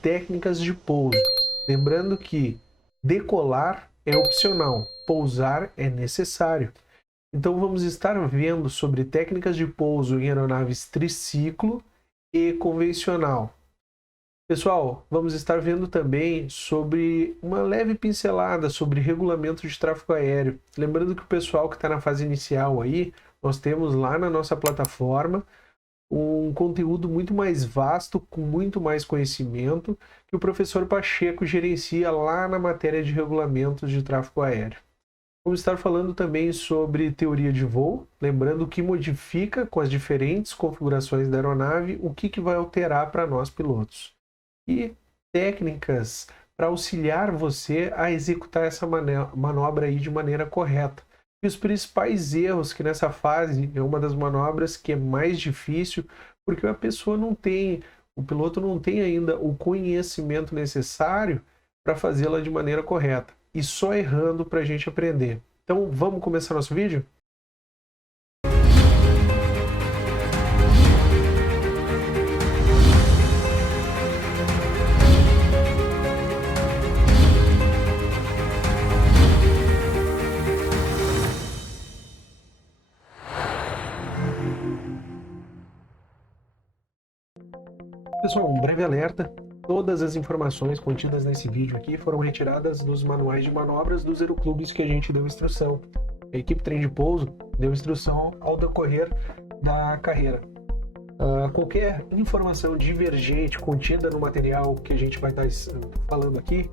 técnicas de pouso. Lembrando que decolar é opcional, pousar é necessário. Então vamos estar vendo sobre técnicas de pouso em aeronaves triciclo e convencional. Pessoal, vamos estar vendo também sobre uma leve pincelada sobre regulamento de tráfego aéreo. Lembrando que o pessoal que está na fase inicial aí, nós temos lá na nossa plataforma um conteúdo muito mais vasto, com muito mais conhecimento, que o professor Pacheco gerencia lá na matéria de regulamentos de tráfego aéreo. Vamos estar falando também sobre teoria de voo, lembrando que modifica com as diferentes configurações da aeronave, o que vai alterar para nós pilotos. E técnicas para auxiliar você a executar essa manobra aí de maneira correta. E os principais erros, que nessa fase é uma das manobras que é mais difícil, porque a pessoa não tem, o piloto não tem ainda o conhecimento necessário para fazê-la de maneira correta. E só errando para a gente aprender. Então vamos começar nosso vídeo? Pessoal, um breve alerta. Todas as informações contidas nesse vídeo aqui foram retiradas dos manuais de manobras dos aeroclubes que a gente deu instrução. A equipe Trem de Pouso deu instrução ao decorrer da carreira. Qualquer informação divergente contida no material que a gente vai estar falando aqui,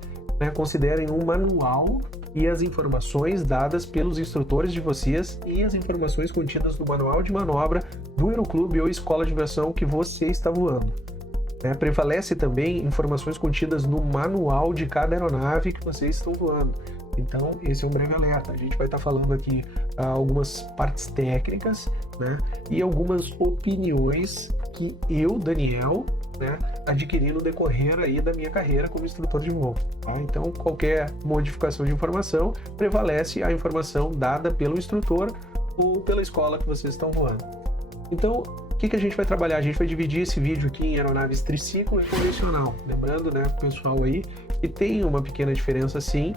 considerem um manual e as informações dadas pelos instrutores de vocês e as informações contidas no manual de manobra do aeroclube ou escola de aviação que você está voando. Prevalece também informações contidas no manual de cada aeronave que vocês estão voando. Então, esse é um breve alerta. A gente vai estar falando aqui algumas partes técnicas, e algumas opiniões que eu, Daniel, adquiri no decorrer aí da minha carreira como instrutor de voo. Então, qualquer modificação de informação, prevalece a informação dada pelo instrutor ou pela escola que vocês estão voando. Então, o que a gente vai trabalhar? A gente vai dividir esse vídeo aqui em aeronaves triciclo e convencional. Lembrando, pessoal aí, que tem uma pequena diferença sim,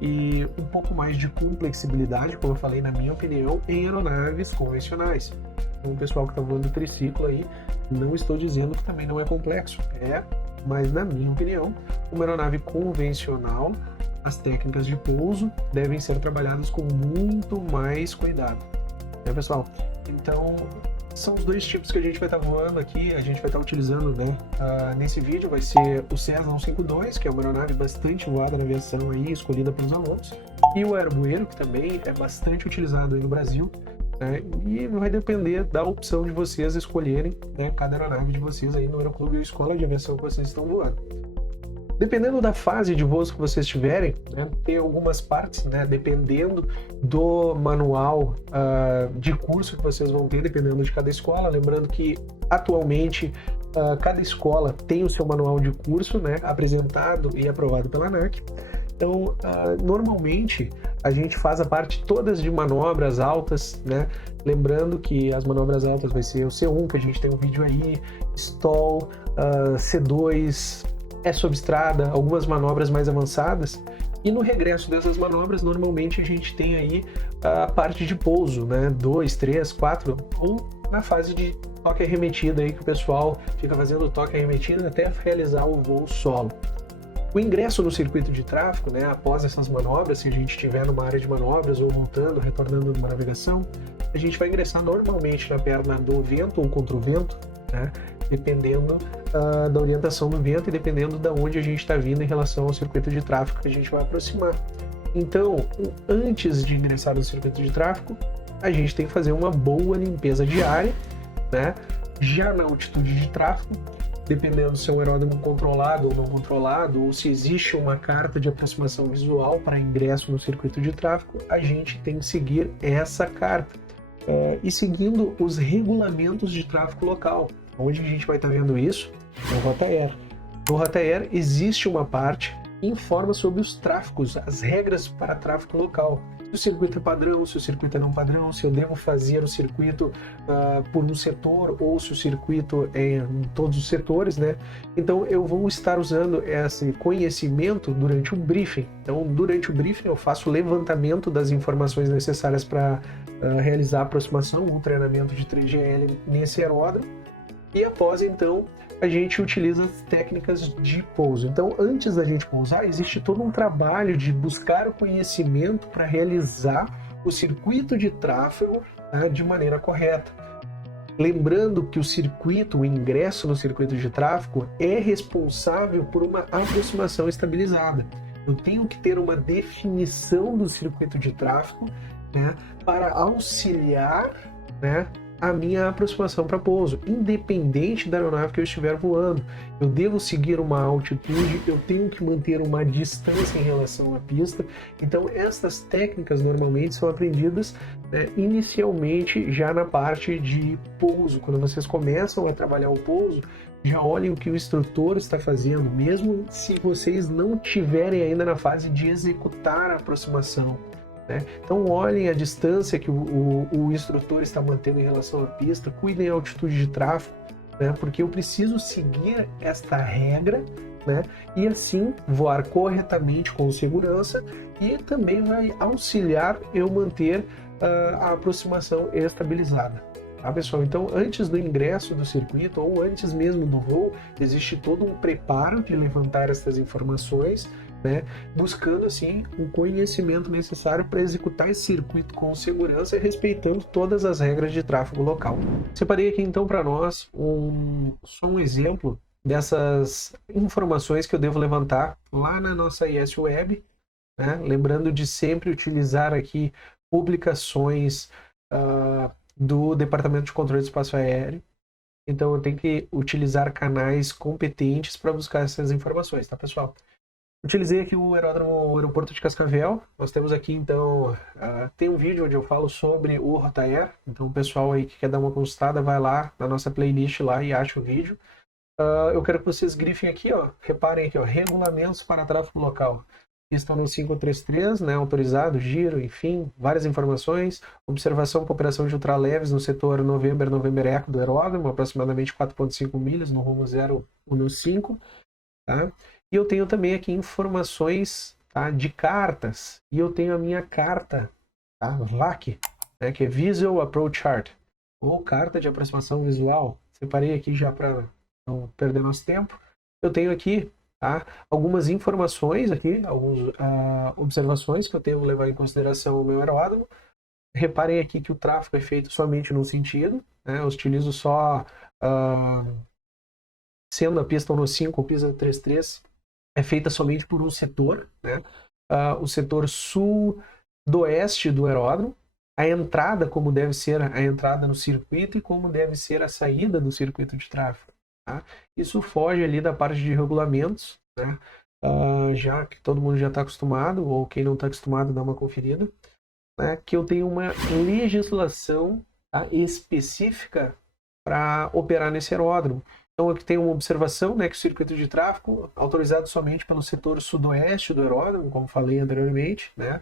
e um pouco mais de complexibilidade, como eu falei, na minha opinião, em aeronaves convencionais. Então, o pessoal que está voando triciclo aí, não estou dizendo que também não é complexo. Mas na minha opinião, uma aeronave convencional, as técnicas de pouso devem ser trabalhadas com muito mais cuidado. Pessoal? Então, são os dois tipos que a gente vai estar voando aqui, a gente vai estar utilizando, nesse vídeo vai ser o Cessna 152, que é uma aeronave bastante voada na aviação aí, escolhida pelos alunos, e o Aerobueiro, que também é bastante utilizado aí no Brasil, e vai depender da opção de vocês escolherem, cada aeronave de vocês aí no aeroclube ou escola de aviação que vocês estão voando. Dependendo da fase de voos que vocês tiverem, tem algumas partes, dependendo do manual de curso que vocês vão ter, dependendo de cada escola. Lembrando que, atualmente, cada escola tem o seu manual de curso, apresentado e aprovado pela ANAC. Então, normalmente, a gente faz a parte todas de manobras altas, Lembrando que as manobras altas vai ser o C1, que a gente tem um vídeo aí, stall, C2... sob estrada, algumas manobras mais avançadas, e no regresso dessas manobras normalmente a gente tem aí a parte de pouso, 2, 3, 4, ou na fase de toque arremetida aí que o pessoal fica fazendo toque arremetida até realizar o voo solo. O ingresso no circuito de tráfego, após essas manobras, se a gente estiver numa área de manobras ou voltando, retornando numa navegação, a gente vai ingressar normalmente na perna do vento ou contra o vento, dependendo da orientação do vento e dependendo de onde a gente está vindo em relação ao circuito de tráfego que a gente vai aproximar. Então, antes de ingressar no circuito de tráfego, a gente tem que fazer uma boa limpeza diária, já na altitude de tráfego, dependendo se é um aeródromo controlado ou não controlado, ou se existe uma carta de aproximação visual para ingresso no circuito de tráfego, a gente tem que seguir essa carta. E seguindo os regulamentos de tráfego local. Onde a gente vai estar vendo isso? No Rotaer. No Rotaer existe uma parte que informa sobre os tráfegos, as regras para tráfego local. Se o circuito é padrão, se o circuito é não padrão, se eu devo fazer o circuito por um setor ou se o circuito é em todos os setores, né? Então eu vou estar usando esse conhecimento durante o briefing. Então durante o briefing eu faço o levantamento das informações necessárias para realizar a aproximação, um treinamento de 3GL nesse aeródromo. E após, então, a gente utiliza as técnicas de pouso. Então, antes da gente pousar, existe todo um trabalho de buscar o conhecimento para realizar o circuito de tráfego, tá, de maneira correta. Lembrando que o circuito, o ingresso no circuito de tráfego, é responsável por uma aproximação estabilizada. Eu tenho que ter uma definição do circuito de tráfego, né, para auxiliar, né, a minha aproximação para pouso, independente da aeronave que eu estiver voando. Eu devo seguir uma altitude, eu tenho que manter uma distância em relação à pista. Então, essas técnicas normalmente são aprendidas, né, inicialmente já na parte de pouso. Quando vocês começam a trabalhar o pouso, já olhem o que o instrutor está fazendo, mesmo se vocês não tiverem ainda na fase de executar a aproximação. Então olhem a distância que o instrutor está mantendo em relação à pista, cuidem da altitude de tráfego, né? Porque eu preciso seguir esta regra, né? E assim voar corretamente com segurança, e também vai auxiliar eu manter a aproximação estabilizada. Tá, pessoal? Então, antes do ingresso do circuito ou antes mesmo do voo, existe todo um preparo de levantar essas informações, né, buscando assim o conhecimento necessário para executar esse circuito com segurança e respeitando todas as regras de tráfego local. Separei aqui então para nós só um exemplo dessas informações que eu devo levantar lá na nossa IS Web, né? Lembrando de sempre utilizar aqui publicações do Departamento de Controle de Espaço Aéreo. Então eu tenho que utilizar canais competentes para buscar essas informações, tá, pessoal? Utilizei aqui o aeroporto de Cascavel. Nós temos aqui, então, tem um vídeo onde eu falo sobre o Rotaer. Então, o pessoal aí que quer dar uma consultada, vai lá na nossa playlist lá e acha o vídeo. Eu quero que vocês grifem aqui, ó, reparem aqui, ó, regulamentos para tráfego local. Estão no 533, né, autorizado, giro, enfim, várias informações. Observação para operação de ultraleves no setor November Eco do aeródromo, aproximadamente 4,5 milhas no rumo 015, tá? E eu tenho também aqui informações, tá, de cartas. E eu tenho a minha carta, tá, VAC, né, que é Visual Approach Chart, ou carta de aproximação visual. Separei aqui já para não perder nosso tempo. Eu tenho aqui, tá, algumas informações aqui, algumas observações que eu tenho que levar em consideração no meu aeródromo. Reparem aqui que o tráfego é feito somente num sentido, né, eu utilizo só, sendo a pista 1-5 ou pista 3-3, é feita somente por um setor, né? O setor sul-oeste do aeródromo, a entrada, como deve ser a entrada no circuito e como deve ser a saída do circuito de tráfego. Tá? Isso foge ali da parte de regulamentos, né? Já que todo mundo já está acostumado, ou quem não está acostumado dá uma conferida, né? Que eu tenho uma legislação, tá, específica para operar nesse aeródromo. Então aqui tem uma observação, né, que o circuito de tráfego autorizado somente pelo setor sudoeste do aeródromo, como falei anteriormente, né?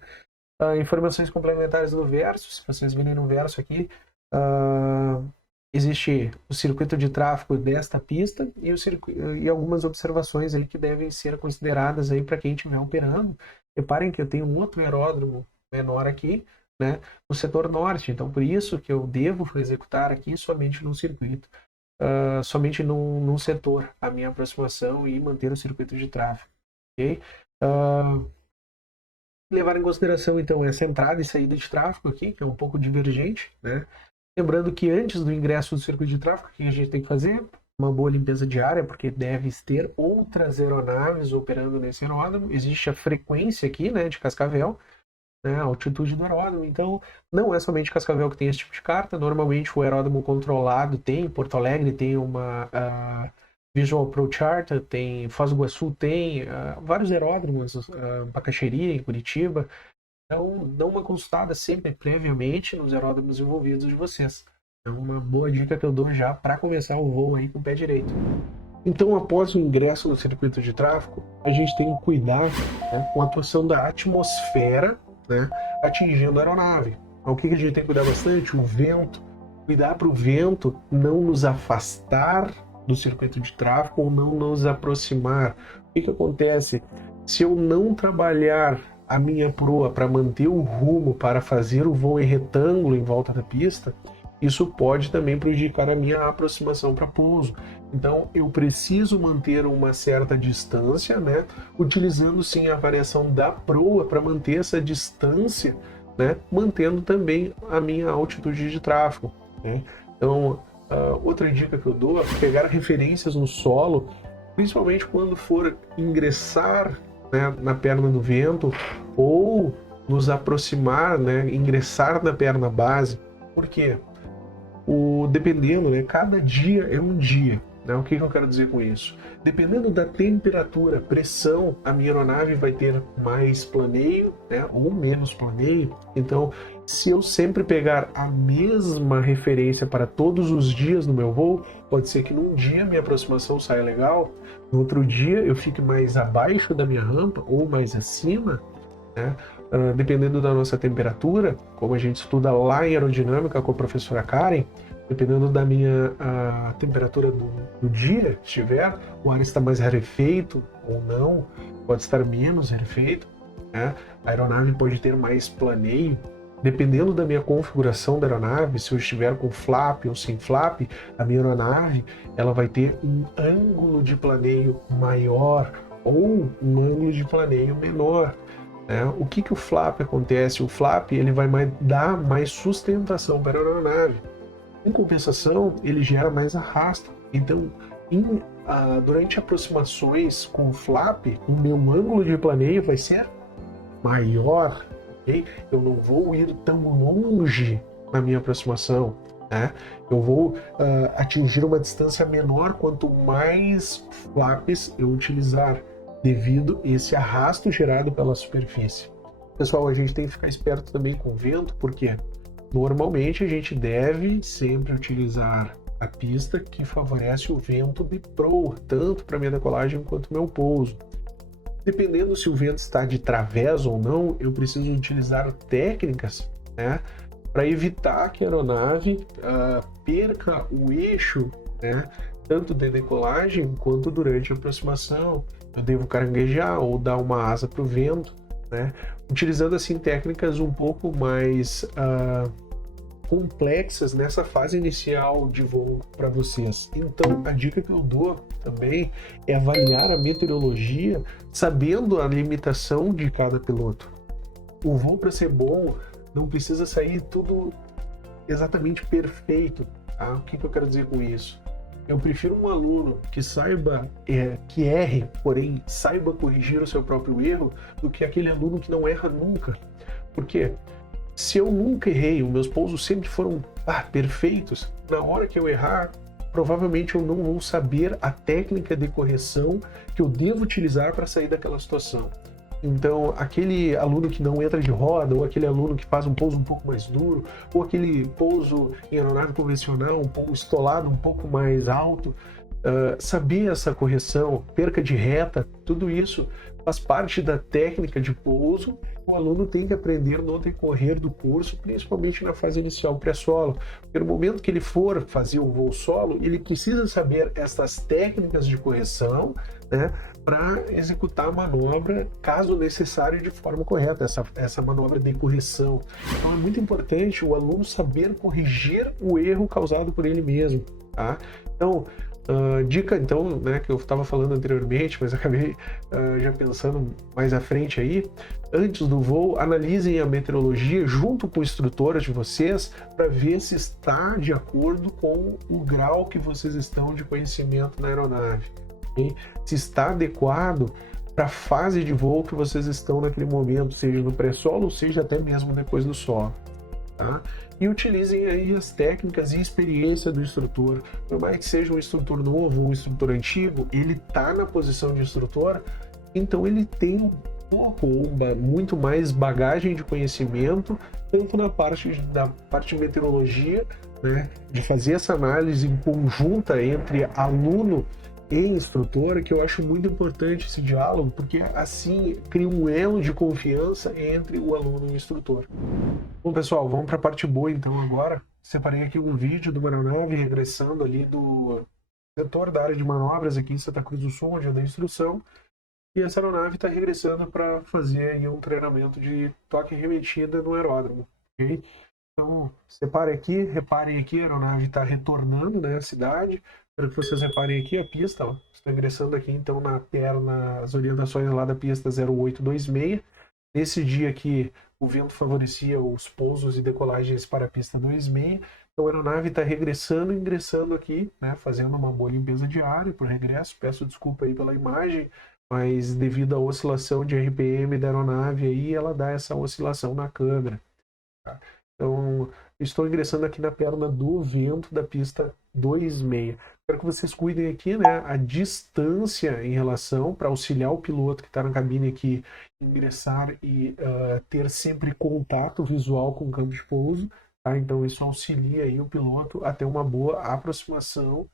Informações complementares do verso, se vocês virem no verso aqui, existe o circuito de tráfego desta pista e algumas observações ali que devem ser consideradas aí para quem estiver operando. Reparem que eu tenho um outro aeródromo menor aqui, né, no setor norte, então por isso que eu devo executar aqui somente no circuito. Somente num setor a minha aproximação e manter o circuito de tráfego, ok? Levar em consideração então essa entrada e saída de tráfego aqui, que é um pouco divergente, né? Lembrando que antes do ingresso do circuito de tráfego, o que a gente tem que fazer? Uma boa limpeza diária, porque deve ter outras aeronaves operando nesse aeródromo. Existe a frequência aqui, né, de Cascavel, né, a altitude do aeródromo. Então, não é somente Cascavel que tem esse tipo de carta. Normalmente o aeródromo controlado tem, Porto Alegre tem uma Visual Approach Chart, tem Foz do Iguaçu tem, vários aeródromos, Bacaxeria em Curitiba. Então, dá uma consultada sempre previamente nos aeródromos envolvidos de vocês. É uma boa dica que eu dou já para começar o voo aí com o pé direito. Então, após o ingresso no circuito de tráfego, a gente tem que cuidar, né, com a atuação da atmosfera, né, atingindo a aeronave. Então, o que a gente tem que cuidar bastante? O vento. Cuidar para o vento não nos afastar do circuito de tráfego ou não nos aproximar. O que acontece? Se eu não trabalhar a minha proa para manter o rumo, para fazer o voo em retângulo em volta da pista, isso pode também prejudicar a minha aproximação para pouso. Então, eu preciso manter uma certa distância, né? Utilizando sim a variação da proa para manter essa distância, né? Mantendo também a minha altitude de tráfego, né? Então, outra dica que eu dou é pegar referências no solo, principalmente quando for ingressar, né, na perna do vento ou nos aproximar, né, ingressar na perna base. Por quê? Dependendo, né, cada dia é um dia. Né? O que eu quero dizer com isso? Dependendo da temperatura, pressão, a minha aeronave vai ter mais planeio, né, ou menos planeio. Então, se eu sempre pegar a mesma referência para todos os dias no meu voo, pode ser que num dia minha aproximação saia legal, no outro dia eu fique mais abaixo da minha rampa ou mais acima, né? Dependendo da nossa temperatura, como a gente estuda lá em aerodinâmica com a professora Karen, dependendo da minha temperatura do dia, se estiver, o ar está mais rarefeito ou não, pode estar menos rarefeito, né? A aeronave pode ter mais planeio. Dependendo da minha configuração da aeronave, se eu estiver com flap ou sem flap, a minha aeronave ela vai ter um ângulo de planeio maior ou um ângulo de planeio menor. O que o flap acontece? O flap ele vai dar mais sustentação para a aeronave. Em compensação, ele gera mais arrasto. Então, durante aproximações com o flap, o meu ângulo de planeio vai ser maior. Okay? Eu não vou ir tão longe na minha aproximação. Né? Eu vou atingir uma distância menor quanto mais flaps eu utilizar, devido a esse arrasto gerado pela superfície. Pessoal, a gente tem que ficar esperto também com o vento, porque normalmente a gente deve sempre utilizar a pista que favorece o vento de proa, tanto para minha decolagem quanto meu pouso. Dependendo se o vento está de través ou não, eu preciso utilizar técnicas, né, para evitar que a aeronave perca o eixo, né, tanto de decolagem quanto durante a aproximação. Eu devo caranguejar ou dar uma asa para o vento, né? Utilizando assim técnicas um pouco mais complexas nessa fase inicial de voo para vocês. Então, a dica que eu dou também é avaliar a meteorologia sabendo a limitação de cada piloto. O voo, para ser bom, não precisa sair tudo exatamente perfeito. Tá? O que eu quero dizer com isso? Eu prefiro um aluno que saiba, que erre, porém saiba corrigir o seu próprio erro, do que aquele aluno que não erra nunca. Porque se eu nunca errei, os meus pousos sempre foram perfeitos, na hora que eu errar, provavelmente eu não vou saber a técnica de correção que eu devo utilizar para sair daquela situação. Então, aquele aluno que não entra de roda, ou aquele aluno que faz um pouso um pouco mais duro, ou aquele pouso em aeronave convencional, um pouco estolado, um pouco mais alto, saber essa correção, perca de reta, tudo isso faz parte da técnica de pouso. O aluno tem que aprender no decorrer do curso, principalmente na fase inicial pré-solo. Porque no momento que ele for fazer o voo solo, ele precisa saber essas técnicas de correção, né, para executar a manobra, caso necessário, de forma correta, essa manobra de correção. Então é muito importante o aluno saber corrigir o erro causado por ele mesmo. Tá? Então, dica então, né, que eu estava falando anteriormente, mas acabei já pensando mais à frente aí, antes do voo, analisem a meteorologia junto com o instrutor de vocês para ver se está de acordo com o grau que vocês estão de conhecimento na aeronave. Okay? Se está adequado para a fase de voo que vocês estão naquele momento, seja no pré-solo, seja até mesmo depois do solo. Tá? E utilizem aí as técnicas e experiência do instrutor. Por mais que seja um instrutor novo ou um instrutor antigo, ele está na posição de instrutor, então ele tem um pouco ou muito mais bagagem de conhecimento, tanto na parte de meteorologia, né, de fazer essa análise em conjunta entre aluno e instrutor, que eu acho muito importante esse diálogo, porque assim cria um elo de confiança entre o aluno e o instrutor. Bom, pessoal, vamos para a parte boa então agora. Separei aqui um vídeo de uma aeronave regressando ali do setor da área de manobras aqui em Santa Cruz do Sul, onde é da instrução, e essa aeronave está regressando para fazer aí um treinamento de toque e remetida no aeródromo. Okay? Então, reparem aqui, a aeronave está retornando, né, à cidade. Quero que vocês reparem aqui a pista, ó. Estou ingressando aqui então na perna, as orientações lá da pista 0826. Nesse dia aqui, o vento favorecia os pousos e decolagens para a pista 26. Então a aeronave está regressando, ingressando aqui, né, fazendo uma boa limpeza diária por regresso. Peço desculpa aí pela imagem, mas devido à oscilação de RPM da aeronave aí, ela dá essa oscilação na câmera. Tá? Então, estou ingressando aqui na perna do vento da pista 26. Quero que vocês cuidem aqui, né, a distância em relação para auxiliar o piloto que está na cabine aqui ingressar e ter sempre contato visual com o campo de pouso. Tá? Então, isso auxilia aí o piloto a ter uma boa aproximação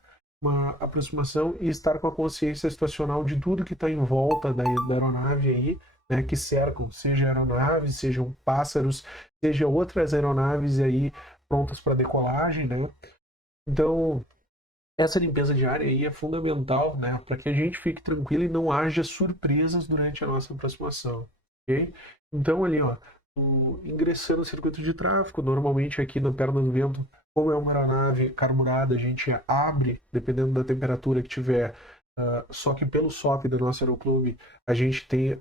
e estar com a consciência situacional de tudo que está em volta da aeronave aí, né, que cercam, seja aeronaves, sejam pássaros, seja outras aeronaves aí prontas para decolagem, né? Então, essa limpeza diária aí é fundamental, né, para que a gente fique tranquilo e não haja surpresas durante a nossa aproximação, ok? Então, ali, ó, ingressando no circuito de tráfego, normalmente aqui na perna do vento, como é uma aeronave carburada, a gente abre, dependendo da temperatura que tiver, só que pelo SOP do nosso aeroclube, a gente tem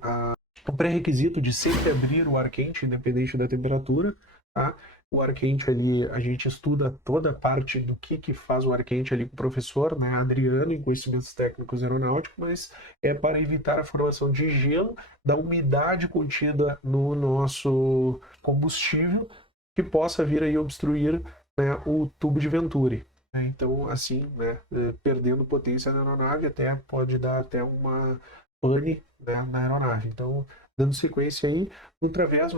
o pré-requisito de sempre abrir o ar quente, independente da temperatura, tá? O ar quente ali, a gente estuda toda a parte do que faz o ar quente ali com o professor, né, Adriano, em conhecimentos técnicos aeronáuticos, mas é para evitar a formação de gelo, da umidade contida no nosso combustível, que possa vir aí obstruir, né, o tubo de Venturi. Né? Então, assim, né, perdendo potência na aeronave, pode dar até uma pane, né, na aeronave. Então, dando sequência aí, no través,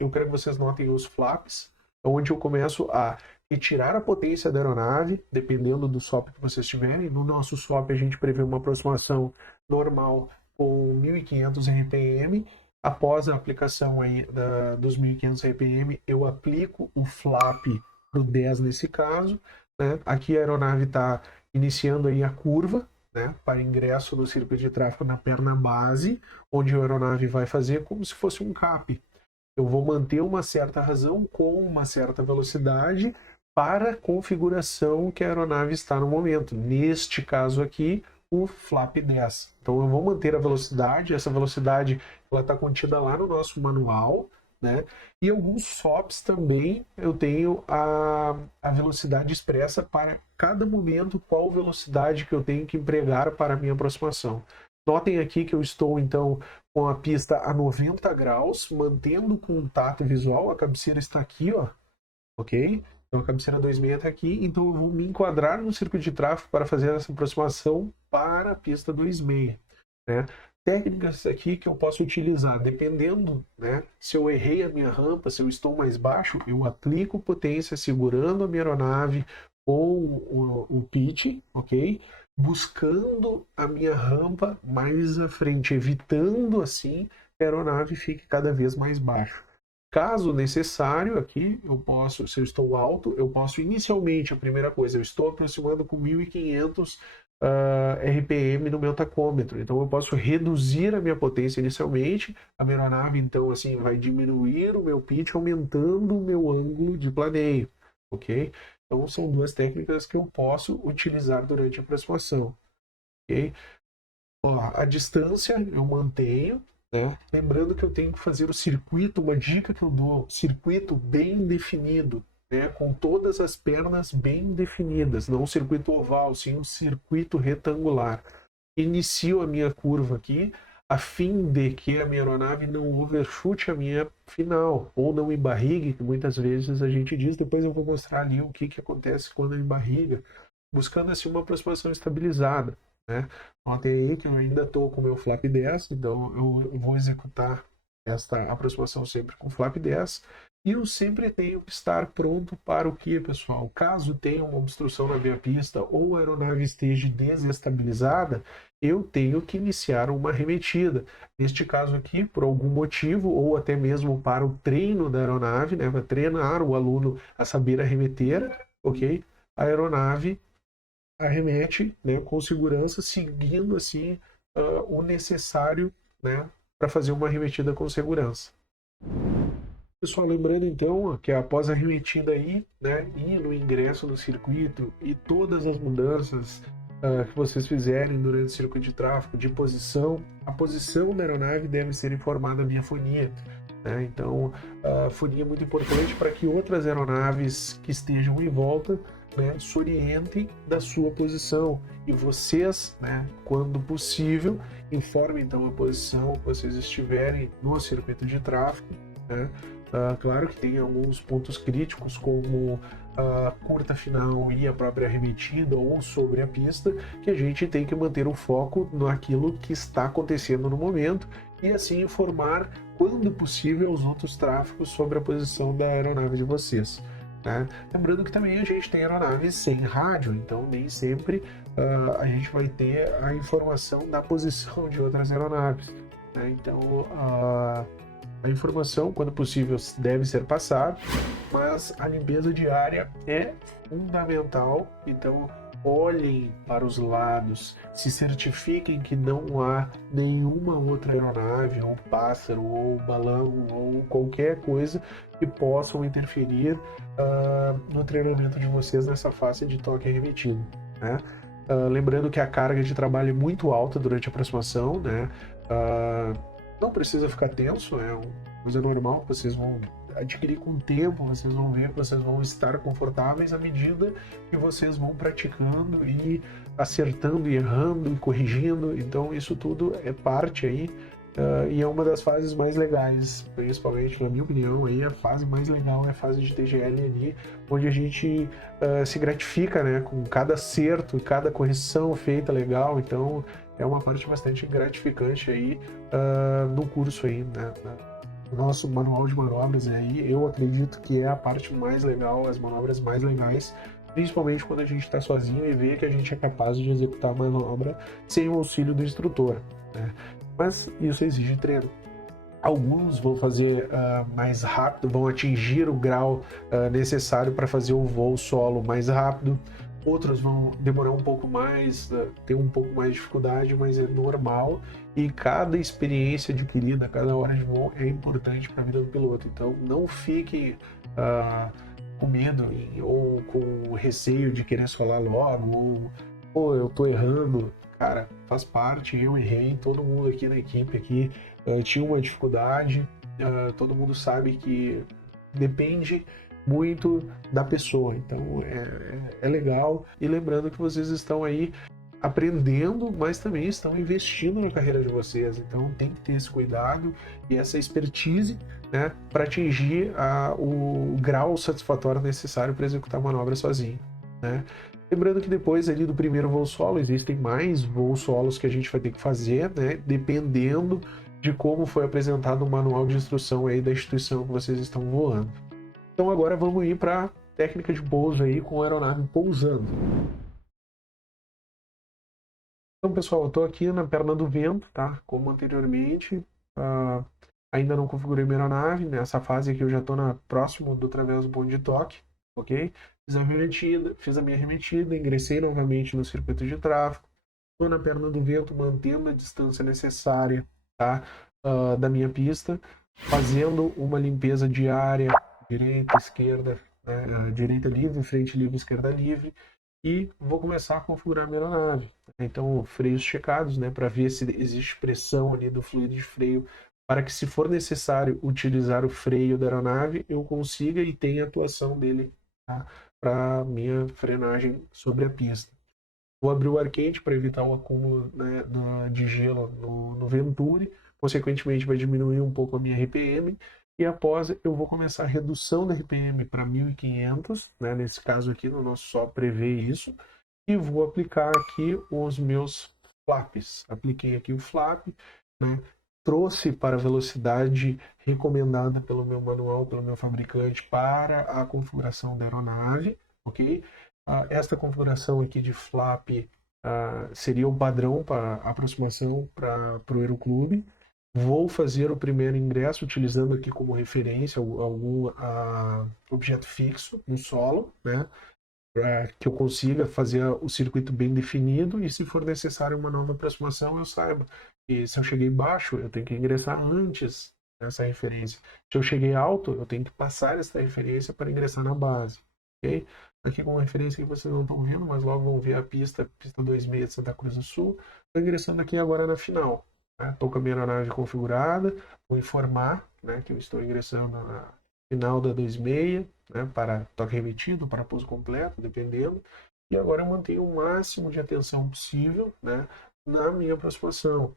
eu quero que vocês notem os flaps, onde eu começo a retirar a potência da aeronave, dependendo do SOP que vocês tiverem. No nosso SOP a gente prevê uma aproximação normal com 1.500 RPM. Após a aplicação aí dos 1.500 RPM, eu aplico o flap para o 10 nesse caso. Né? Aqui a aeronave está iniciando aí a curva, né, para ingresso no circuito de tráfego na perna base, onde a aeronave vai fazer como se fosse um CAP. Eu vou manter uma certa razão com uma certa velocidade para a configuração que a aeronave está no momento. Neste caso aqui, o flap 10. Então eu vou manter a velocidade, essa velocidade ela está contida lá no nosso manual, né? E alguns SOPs também eu tenho a velocidade expressa para cada momento, qual velocidade que eu tenho que empregar para a minha aproximação. Notem aqui que eu estou, então, com a pista a 90 graus, mantendo o contato visual. A cabeceira está aqui, ó, ok? Então a cabeceira 26 está aqui, então eu vou me enquadrar no circuito de tráfego para fazer essa aproximação para a pista 26, né? Técnicas aqui que eu posso utilizar, dependendo, né, se eu errei a minha rampa, se eu estou mais baixo, eu aplico potência segurando a minha aeronave com o pitch, ok? Buscando a minha rampa mais à frente, evitando assim que a aeronave fique cada vez mais baixa. Caso necessário, aqui eu posso, se eu estou alto, eu posso inicialmente, a primeira coisa, eu estou aproximando com 1.500 RPM no meu tacômetro, então eu posso reduzir a minha potência inicialmente, a minha aeronave então assim vai diminuir o meu pitch, aumentando o meu ângulo de planeio, ok? Então são duas técnicas que eu posso utilizar durante a aproximação, ok? Ó, a distância eu mantenho, né? Lembrando que eu tenho que fazer o circuito, uma dica que eu dou, circuito bem definido, né? Com todas as pernas bem definidas, não um circuito oval, sim um circuito retangular. Inicio a minha curva aqui, a fim de que a minha aeronave não overchute a minha final, ou não embarrigue, que muitas vezes a gente diz, depois eu vou mostrar ali o que acontece quando embarriga, buscando assim uma aproximação estabilizada, né? Notem aí que eu ainda estou com o meu flap 10, então eu vou executar esta aproximação sempre com flap 10, E eu sempre tenho que estar pronto para o que, pessoal? Caso tenha uma obstrução na minha pista ou a aeronave esteja desestabilizada, eu tenho que iniciar uma arremetida. Neste caso aqui, por algum motivo, ou até mesmo para o treino da aeronave, né, para treinar o aluno a saber arremeter, ok? A aeronave arremete, né, com segurança, seguindo assim o necessário, né, para fazer uma arremetida com segurança. Pessoal, lembrando então que após a arremetida aí, né, e no ingresso no circuito e todas as mudanças que vocês fizerem durante o circuito de tráfego, de posição, a posição da aeronave deve ser informada via fonia. Né? Então, a fonia é muito importante para que outras aeronaves que estejam em volta, né, se orientem da sua posição. E vocês, né, quando possível, informem então a posição que vocês estiverem no circuito de tráfego. Né? Claro que tem alguns pontos críticos, como a curta final e a própria arremetida ou sobre a pista, que a gente tem que manter o foco naquilo que está acontecendo no momento e assim informar, quando possível, os outros tráfegos sobre a posição da aeronave de vocês. Né? Lembrando que também a gente tem aeronaves sem rádio, então nem sempre a gente vai ter a informação da posição de outras aeronaves. Né? Então, a informação, quando possível, deve ser passada, mas a limpeza diária é fundamental. Então, olhem para os lados, se certifiquem que não há nenhuma outra aeronave, ou pássaro, ou balão, ou qualquer coisa que possam interferir no treinamento de vocês nessa fase de toque arremetido. Né? Lembrando que a carga de trabalho é muito alta durante a aproximação, né? Não precisa ficar tenso, é uma coisa normal que vocês vão adquirir com o tempo, vocês vão ver que vocês vão estar confortáveis à medida que vocês vão praticando e acertando e errando e corrigindo. Então isso tudo é parte aí e é uma das fases mais legais, principalmente na minha opinião, aí a fase mais legal é a fase de TGL ali, onde a gente se gratifica, né, com cada acerto e cada correção feita legal. Então é uma parte bastante gratificante aí no curso aí, né? O nosso manual de manobras aí, eu acredito que é a parte mais legal, as manobras mais legais, principalmente quando a gente está sozinho e vê que a gente é capaz de executar a manobra sem o auxílio do instrutor. Né? Mas isso exige treino. Alguns vão fazer mais rápido, vão atingir o grau necessário para fazer o voo solo mais rápido. Outros vão demorar um pouco mais, ter um pouco mais de dificuldade, mas é normal. E cada experiência adquirida, cada hora de voo é importante para a vida do piloto. Então não fique com medo ou com receio de querer solar logo, ou eu tô errando. Cara, faz parte, eu errei, todo mundo aqui na equipe aqui tinha uma dificuldade, todo mundo sabe que depende muito da pessoa, então é legal. E lembrando que vocês estão aí aprendendo, mas também estão investindo na carreira de vocês, então tem que ter esse cuidado e essa expertise, né, para atingir o grau satisfatório necessário para executar a manobra sozinho. Né? Lembrando que depois ali do primeiro voo solo existem mais voos solos que a gente vai ter que fazer, né, dependendo de como foi apresentado o manual de instrução aí da instituição que vocês estão voando. Então agora vamos ir para a técnica de pouso aí com a aeronave pousando. Então pessoal, eu estou aqui na perna do vento, tá? Como anteriormente, ainda não configurei minha aeronave, nessa fase aqui eu já estou próximo do través do ponto de toque, ok? Fiz a minha arremetida, ingressei novamente no circuito de tráfego, estou na perna do vento mantendo a distância necessária, tá? Da minha pista, fazendo uma limpeza diária, direita, esquerda, né? Direita livre, frente livre, esquerda livre, e vou começar a configurar a minha aeronave. Então, freios checados, né, para ver se existe pressão ali do fluido de freio, para que, se for necessário utilizar o freio da aeronave, eu consiga e tenha atuação dele, tá? Para minha frenagem sobre a pista. Vou abrir o ar quente para evitar o acúmulo, né, de gelo no Venturi, consequentemente vai diminuir um pouco a minha RPM, e após eu vou começar a redução da RPM para 1500, né, nesse caso aqui no nosso só prevê isso, e vou aplicar aqui os meus flaps. Apliquei aqui o flap, né, trouxe para a velocidade recomendada pelo meu manual, pelo meu fabricante, para a configuração da aeronave, ok? Esta configuração aqui de flap seria o padrão para aproximação para o Aeroclube. Vou fazer o primeiro ingresso utilizando aqui como referência algum objeto fixo no solo, né? Para que eu consiga fazer o circuito bem definido e, se for necessário uma nova aproximação, eu saiba que se eu cheguei baixo, eu tenho que ingressar antes dessa referência. Se eu cheguei alto, eu tenho que passar essa referência para ingressar na base. Okay? Aqui com uma referência que vocês não estão vendo, mas logo vão ver a pista 26 de Santa Cruz do Sul. Estou ingressando aqui agora na final. Estou com a minha aeronave configurada, vou informar, né, que eu estou ingressando na final da 26, né, para toque remetido, para pouso completo, dependendo. E agora eu mantenho o máximo de atenção possível, né, na minha aproximação,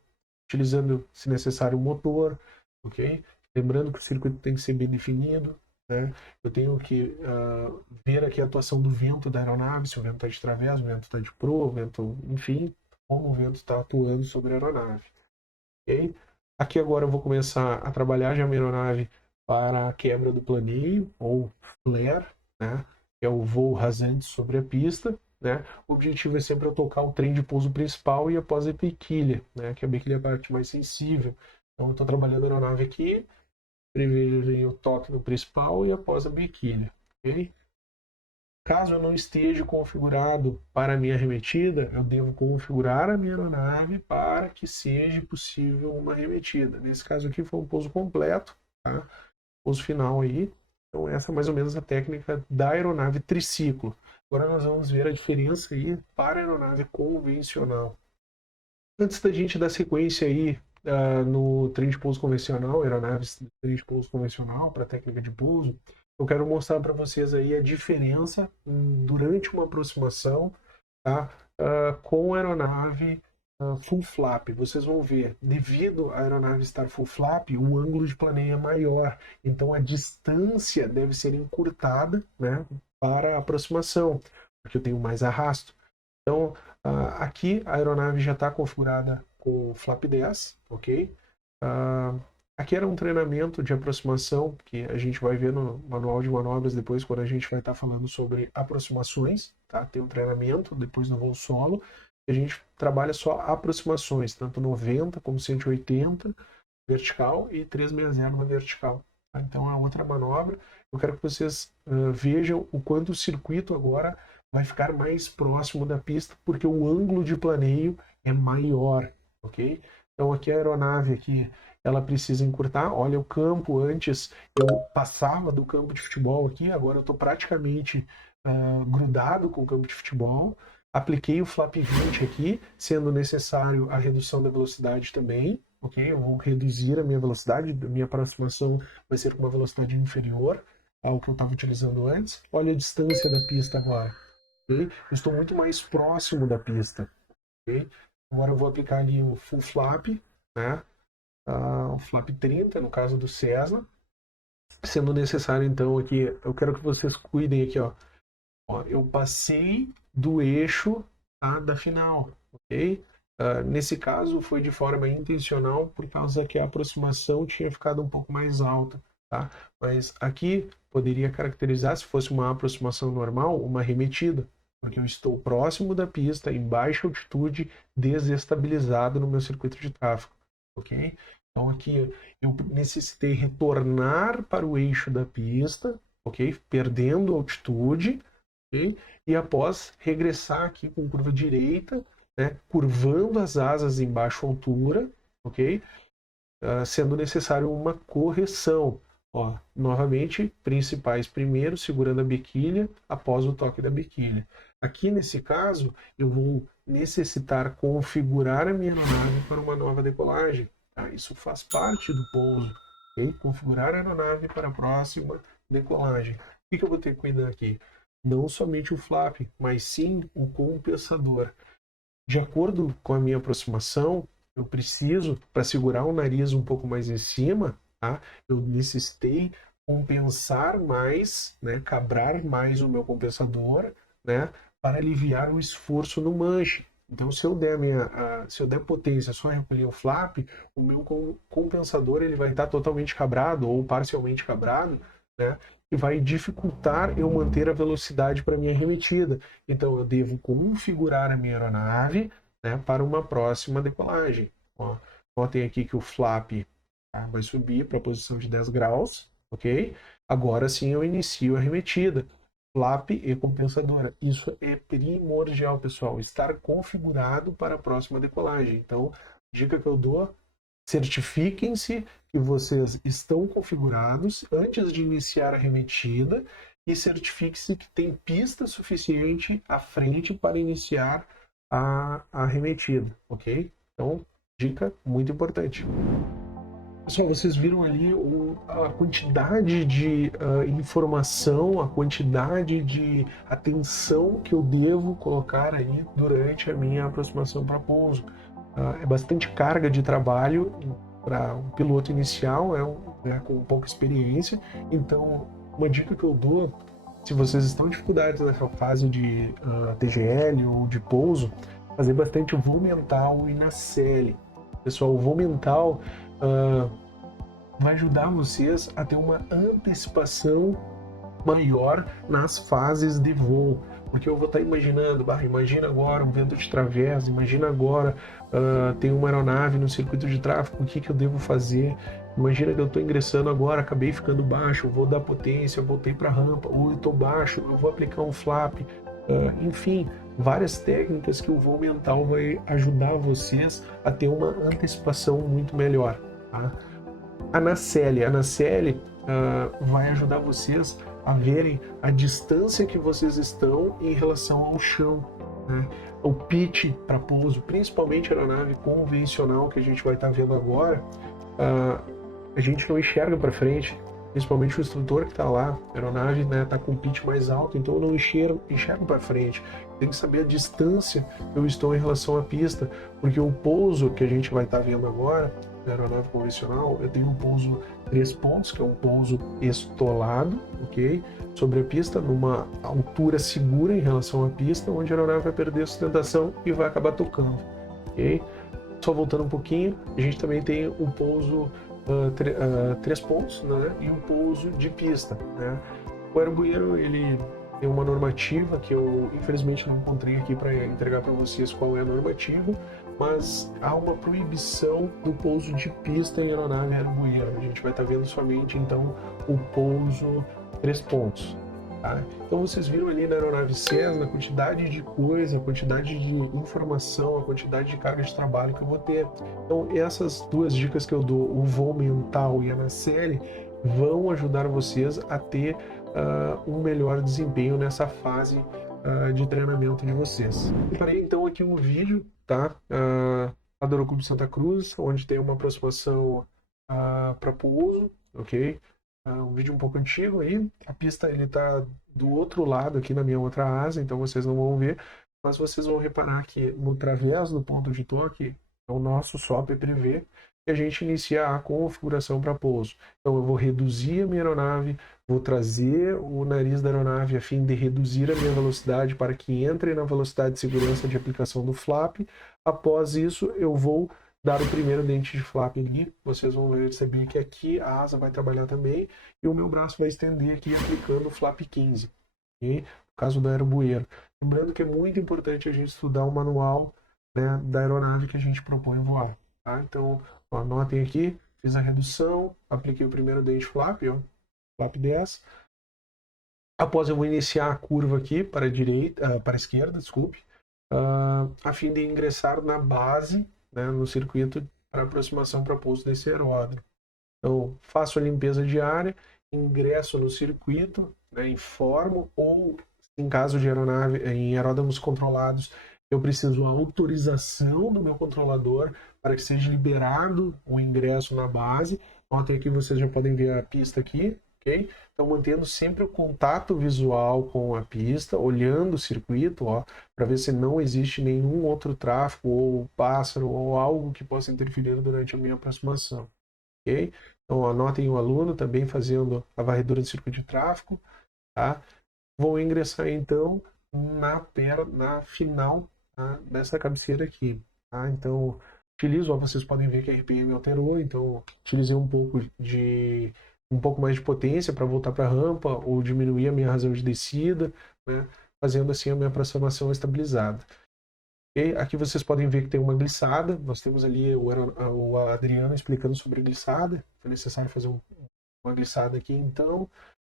utilizando, se necessário, o motor, ok? Lembrando que o circuito tem que ser bem definido, né? Eu tenho que ver aqui a atuação do vento da aeronave, se o vento está de través, o vento está de proa, o vento, enfim, como o vento está atuando sobre a aeronave. Okay? Aqui agora eu vou começar a trabalhar já a minha aeronave para a quebra do planeio, ou flare, né? Que é o voo rasante sobre a pista. Né? O objetivo é sempre eu tocar o trem de pouso principal e após a biquília, né? Que a biquília é a parte mais sensível. Então eu estou trabalhando a aeronave aqui, prevejo o toque no principal e após a biquília. Okay? Caso eu não esteja configurado para a minha arremetida, eu devo configurar a minha aeronave para que seja possível uma arremetida. Nesse caso aqui foi um pouso completo, tá? Pouso final aí. Então essa é mais ou menos a técnica da aeronave triciclo. Agora nós vamos ver a diferença aí para a aeronave convencional. Antes da gente dar sequência aí no trem de pouso convencional, aeronaves de trem de pouso convencional para a técnica de pouso, eu quero mostrar para vocês aí a diferença durante uma aproximação, tá? Com a aeronave full flap. Vocês vão ver, devido à aeronave estar full flap, o ângulo de planeio é maior, então a distância deve ser encurtada, né, para a aproximação, porque eu tenho mais arrasto. Então, aqui a aeronave já está configurada com flap 10, ok? Aqui era um treinamento de aproximação que a gente vai ver no manual de manobras depois, quando a gente vai estar falando sobre aproximações, tá? Tem um treinamento depois do voo solo, a gente trabalha só aproximações, tanto 90 como 180 vertical e 360 na vertical. Tá? Então é outra manobra. Eu quero que vocês vejam o quanto o circuito agora vai ficar mais próximo da pista, porque o ângulo de planeio é maior, ok? Então aqui a aeronave aqui, ela precisa encurtar. Olha o campo, antes eu passava do campo de futebol aqui, agora eu estou praticamente grudado com o campo de futebol. Apliquei o flap 20 aqui, sendo necessário a redução da velocidade também, ok? Eu vou reduzir a minha velocidade, a minha aproximação vai ser com uma velocidade inferior ao que eu estava utilizando antes. Olha a distância da pista agora. Okay? Eu estou muito mais próximo da pista. Okay? Agora eu vou aplicar ali o full flap, né? O flap 30, no caso do Cessna. Sendo necessário, então, aqui, eu quero que vocês cuidem aqui, ó. Eu passei do eixo, tá, da final, ok? Nesse caso, foi de forma intencional, por causa que a aproximação tinha ficado um pouco mais alta, tá? Mas aqui poderia caracterizar, se fosse uma aproximação normal, uma arremetida, porque eu estou próximo da pista, em baixa altitude, desestabilizado no meu circuito de tráfego, ok? Então aqui eu necessitei retornar para o eixo da pista, ok? Perdendo altitude, ok? E após regressar aqui com curva direita, né? Curvando as asas em baixa altura, ok? Sendo necessário uma correção. Ó, novamente, principais primeiro, segurando a biquília, após o toque da biquília. Aqui nesse caso, eu vou necessitar configurar a minha aeronave para uma nova decolagem. Tá? Isso faz parte do pouso. Okay? Configurar a aeronave para a próxima decolagem. O que eu vou ter que cuidar aqui? Não somente o flap, mas sim o compensador. De acordo com a minha aproximação, eu preciso, para segurar o nariz um pouco mais em cima, tá? Eu necessitei compensar mais, né? Cabrar mais o meu compensador, né? Para aliviar o esforço no manche. Então, se eu der potência só recolher o flap, o meu compensador ele vai estar totalmente quebrado ou parcialmente quebrado, né? E vai dificultar eu manter a velocidade para minha arremetida. Então, eu devo configurar a minha aeronave, né, para uma próxima decolagem. Ó, notem aqui que o flap, tá, vai subir para a posição de 10 graus, ok? Agora sim eu inicio a arremetida. Flap e compensadora. Isso é primordial, pessoal. Estar configurado para a próxima decolagem. Então, dica que eu dou: certifiquem-se que vocês estão configurados antes de iniciar a arremetida e certifique-se que tem pista suficiente à frente para iniciar a arremetida, ok? Então, dica muito importante. Pessoal, vocês viram ali a quantidade de informação, a quantidade de atenção que eu devo colocar aí durante a minha aproximação para pouso. É bastante carga de trabalho para um piloto inicial, né, com pouca experiência. Então, uma dica que eu dou, se vocês estão em dificuldades nessa fase de TGL ou de pouso, fazer bastante voo mental e nacelle. Pessoal, o voo mental vai ajudar vocês a ter uma antecipação maior nas fases de voo. Porque eu vou estar imaginando, imagina agora um vento de travessa, imagina agora tem uma aeronave no circuito de tráfego, o que eu devo fazer? Imagina que eu estou ingressando agora, acabei ficando baixo, vou dar potência, voltei para a rampa, ou eu estou baixo, eu vou aplicar um flap. Enfim, várias técnicas que o voo mental vai ajudar vocês a ter uma antecipação muito melhor. Tá? A nacelle vai ajudar vocês a verem a distância que vocês estão em relação ao chão, né? O pitch para pouso, principalmente a aeronave convencional que a gente vai estar vendo agora, a gente não enxerga para frente, principalmente o instrutor que está lá, a aeronave está, né, com um pitch mais alto, então eu não enxergo para frente. Tem que saber a distância que eu estou em relação à pista, porque o pouso que a gente vai estar vendo agora, na aeronave convencional, eu tenho um pouso 3 pontos, que é um pouso estolado, ok? Sobre a pista, numa altura segura em relação à pista, onde a aeronave vai perder a sustentação e vai acabar tocando, ok? Só voltando um pouquinho, a gente também tem um pouso 3 pontos, né? E um pouso de pista, né? O aerobueiro, ele tem uma normativa que eu infelizmente não encontrei aqui para entregar para vocês qual é a normativa, mas há uma proibição do pouso de pista em aeronave aerobueiro. A gente vai estar vendo somente então o pouso 3 pontos. Tá? Então vocês viram ali na aeronave Cessna a quantidade de coisa, a quantidade de informação, a quantidade de carga de trabalho que eu vou ter. Então essas duas dicas que eu dou, o voo mental e a nacelle, vão ajudar vocês a ter um melhor desempenho nessa fase de treinamento de vocês. Preparei então aqui um vídeo, tá? Lá do Aeroclube Santa Cruz, onde tem uma aproximação para pouso, ok? Um vídeo um pouco antigo aí. A pista ele tá do outro lado aqui na minha outra asa, então vocês não vão ver, mas vocês vão reparar que no través do ponto de toque é o nosso SOP prevê que a gente inicia a configuração para pouso. Então eu vou reduzir a minha aeronave, vou trazer o nariz da aeronave a fim de reduzir a minha velocidade para que entre na velocidade de segurança de aplicação do flap. Após isso, eu vou dar o primeiro dente de flap ali. Vocês vão perceber que aqui a asa vai trabalhar também e o meu braço vai estender aqui aplicando o flap 15. Okay? No caso do aerobueiro. Lembrando que é muito importante a gente estudar o manual, né, da aeronave que a gente propõe voar. Tá? Então, anotem aqui, fiz a redução, apliquei o primeiro dente flap, flap 10. Após eu vou iniciar a curva aqui para a direita, para a esquerda, desculpe, a fim de ingressar na base, né, no circuito para aproximação para pouso desse aeródromo. Então, faço a limpeza diária, ingresso no circuito, né, informo, ou em caso de aeronave, em aeródromos controlados, eu preciso a autorização do meu controlador para que seja liberado o ingresso na base. Notem aqui, vocês já podem ver a pista aqui, ok? Então, mantendo sempre o contato visual com a pista, olhando o circuito, para ver se não existe nenhum outro tráfego, ou pássaro, ou algo que possa interferir durante a minha aproximação, ok? Então, anotem o aluno também fazendo a varredura do circuito de tráfego, tá? Vou ingressar, então, na final tá, dessa cabeceira aqui. Tá? Então, utilizo, ó, vocês podem ver que a RPM alterou, então utilizei um pouco mais de potência para voltar para a rampa ou diminuir a minha razão de descida, né? Fazendo assim a minha aproximação estabilizada. Okay? Aqui vocês podem ver que tem uma glissada, nós temos ali o Adriano explicando sobre glissada, foi necessário fazer uma glissada aqui, então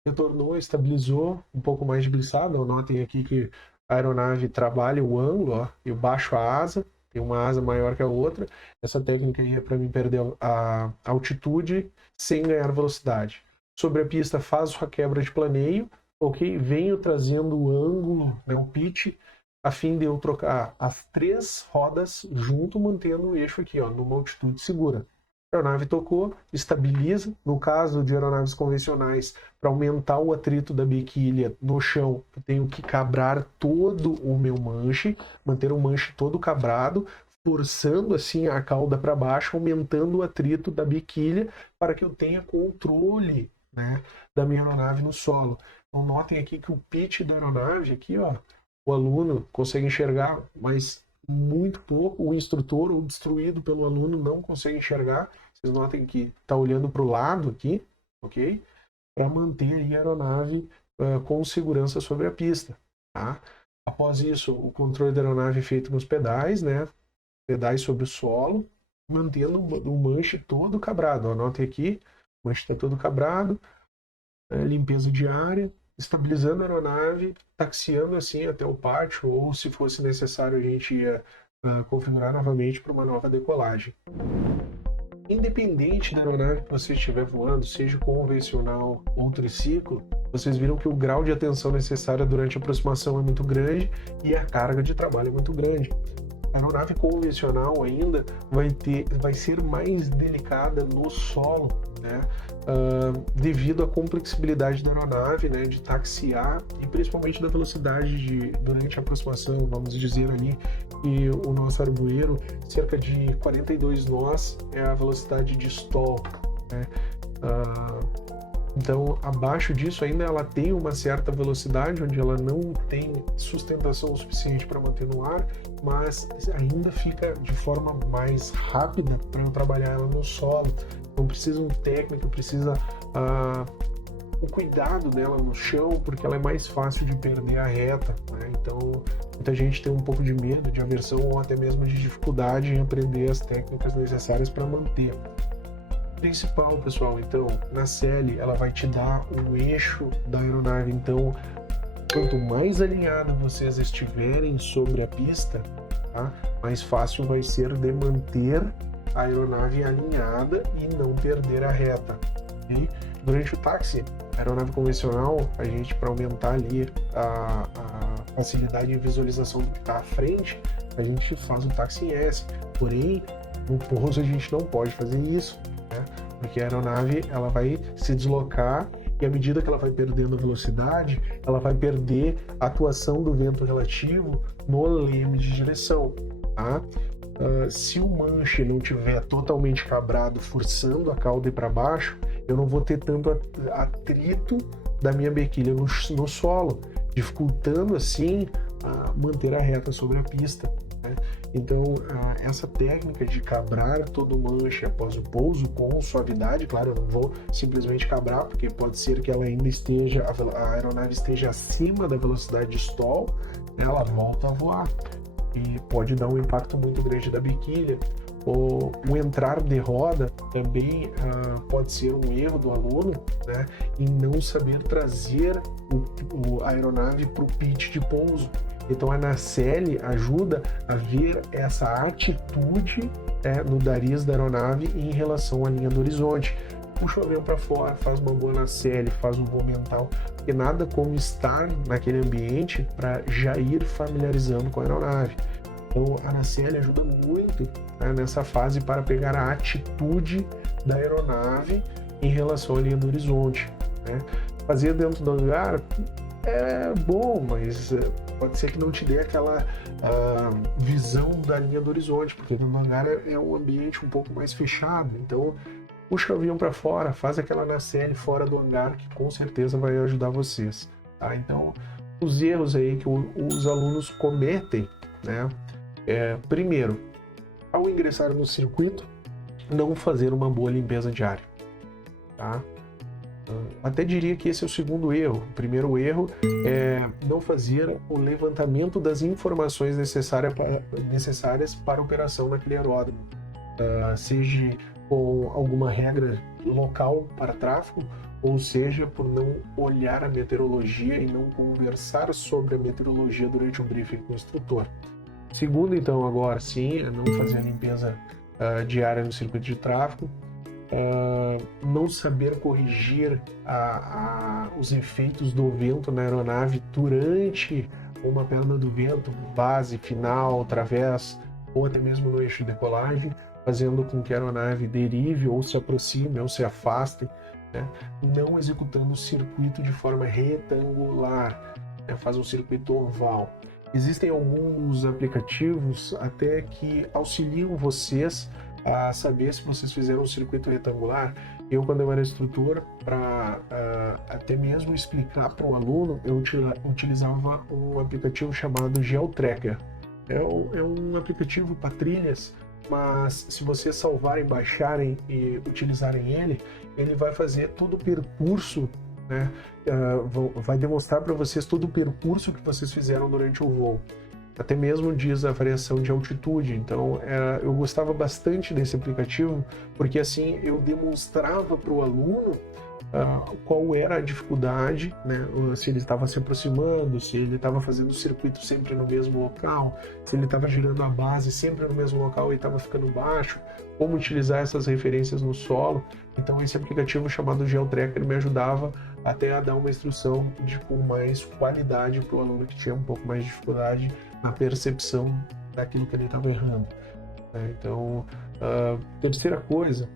retornou, estabilizou, um pouco mais de glissada. Notem aqui que a aeronave trabalha o ângulo, ó, eu baixo a asa, tem uma asa maior que a outra. Essa técnica aí é para mim perder a altitude sem ganhar velocidade. Sobre a pista, faço a quebra de planeio, ok? Venho trazendo o ângulo, né, o pitch, a fim de eu trocar as 3 rodas junto, mantendo o eixo aqui, ó, numa altitude segura. A aeronave tocou, estabiliza. No caso de aeronaves convencionais, para aumentar o atrito da biquília no chão, eu tenho que cabrar todo o meu manche, manter o manche todo cabrado, forçando assim a cauda para baixo, aumentando o atrito da biquília para que eu tenha controle, né, da minha aeronave no solo. Então notem aqui que o pitch da aeronave, aqui, ó, o aluno consegue enxergar, mas muito pouco. O instrutor, obstruído pelo aluno, não consegue enxergar. Vocês notem que está olhando para o lado aqui, ok? Para manter aí a aeronave com segurança sobre a pista, tá? Após isso, o controle da aeronave é feito nos pedais, né? Pedais sobre o solo, mantendo o manche todo cabrado. Anotem aqui, o manche está todo cabrado, limpeza diária, estabilizando a aeronave, taxiando assim até o pátio, ou se fosse necessário a gente ia configurar novamente para uma nova decolagem. Independente da aeronave que você estiver voando, seja convencional ou triciclo, vocês viram que o grau de atenção necessária durante a aproximação é muito grande e a carga de trabalho é muito grande. A aeronave convencional ainda vai ser mais delicada no solo, né? Devido à complexibilidade da aeronave, né, de taxiar e principalmente da velocidade durante a aproximação, vamos dizer ali que o nosso arvoeiro, cerca de 42 nós é a velocidade de stall, né? Então, abaixo disso ainda ela tem uma certa velocidade, onde ela não tem sustentação suficiente para manter no ar, mas ainda fica de forma mais rápida para eu trabalhar ela no solo. Então precisa um técnico, precisa o cuidado dela no chão, porque ela é mais fácil de perder a reta, né? Então muita gente tem um pouco de medo, de aversão ou até mesmo de dificuldade em aprender as técnicas necessárias para manter. Principal, pessoal, então, na nacelle ela vai te dar o eixo da aeronave, então quanto mais alinhado vocês estiverem sobre a pista, tá, mais fácil vai ser de manter a aeronave alinhada e não perder a reta, okay? Durante o táxi, a aeronave convencional, a gente, para aumentar ali a facilidade de visualização do que está à frente, a gente faz o táxi em S, porém no pouso a gente não pode fazer isso, né? Porque a aeronave ela vai se deslocar e à medida que ela vai perdendo velocidade, ela vai perder a atuação do vento relativo no leme de direção, tá? Se o manche não tiver totalmente cabrado, forçando a cauda para baixo, eu não vou ter tanto atrito da minha bequilha no solo, dificultando assim manter a reta sobre a pista, né? Então, essa técnica de cabrar todo o manche após o pouso com suavidade, claro, eu não vou simplesmente cabrar, porque pode ser que ela ainda esteja, a aeronave esteja acima da velocidade de stall, ela volta a voar e pode dar um impacto muito grande da biquília. O entrar de roda também pode ser um erro do aluno, né, em não saber trazer a aeronave para o pitch de pouso. Então a nacelle ajuda a ver essa atitude no nariz da aeronave em relação à linha do horizonte. Puxa o avião para fora, faz uma boa nacelle, faz um voo mental, porque nada como estar naquele ambiente para já ir familiarizando com a aeronave. Então a nacelle ajuda muito, né, nessa fase para pegar a atitude da aeronave em relação à linha do horizonte, né? Fazer dentro do hangar é bom, mas pode ser que não te dê aquela visão da linha do horizonte, porque no hangar é um ambiente um pouco mais fechado. Então puxa o avião para fora, faz aquela nacelle fora do hangar, que com certeza vai ajudar vocês, tá? Então os erros aí que os alunos cometem, né, Primeiro, ao ingressar no circuito, não fazer uma boa limpeza diária, tá? Até diria que esse é o segundo erro. O primeiro erro é não fazer o levantamento das informações necessárias para a operação naquele aeródromo, seja com alguma regra local para tráfego, ou seja, por não olhar a meteorologia e não conversar sobre a meteorologia durante o briefing com o instrutor. Segundo, então, agora sim, é não fazer a limpeza diária no circuito de tráfego, não saber corrigir os efeitos do vento na aeronave durante uma perna do vento, base, final, través, ou até mesmo no eixo de decolagem, fazendo com que a aeronave derive ou se aproxime ou se afaste, né? Não executando o circuito de forma retangular, né? Faz um circuito oval. Existem alguns aplicativos até que auxiliam vocês a saber se vocês fizeram um circuito retangular. Eu, quando eu era instrutor, para até mesmo explicar para o aluno, eu utilizava um aplicativo chamado GeoTracker. É um aplicativo para trilhas, mas se vocês salvarem, baixarem e utilizarem ele vai fazer todo o percurso, né? Vai demonstrar para vocês todo o percurso que vocês fizeram durante o voo. Até mesmo diz a variação de altitude. Então, eu gostava bastante desse aplicativo, porque assim eu demonstrava para o aluno qual era a dificuldade, né? Se ele estava se aproximando, se ele estava fazendo o circuito sempre no mesmo local, se ele estava girando a base sempre no mesmo local e estava ficando baixo, como utilizar essas referências no solo. Então, esse aplicativo chamado GeoTracker me ajudava até a dar uma instrução com mais qualidade para o aluno que tinha um pouco mais de dificuldade na percepção daquilo que ele estava errando. Então, terceira coisa,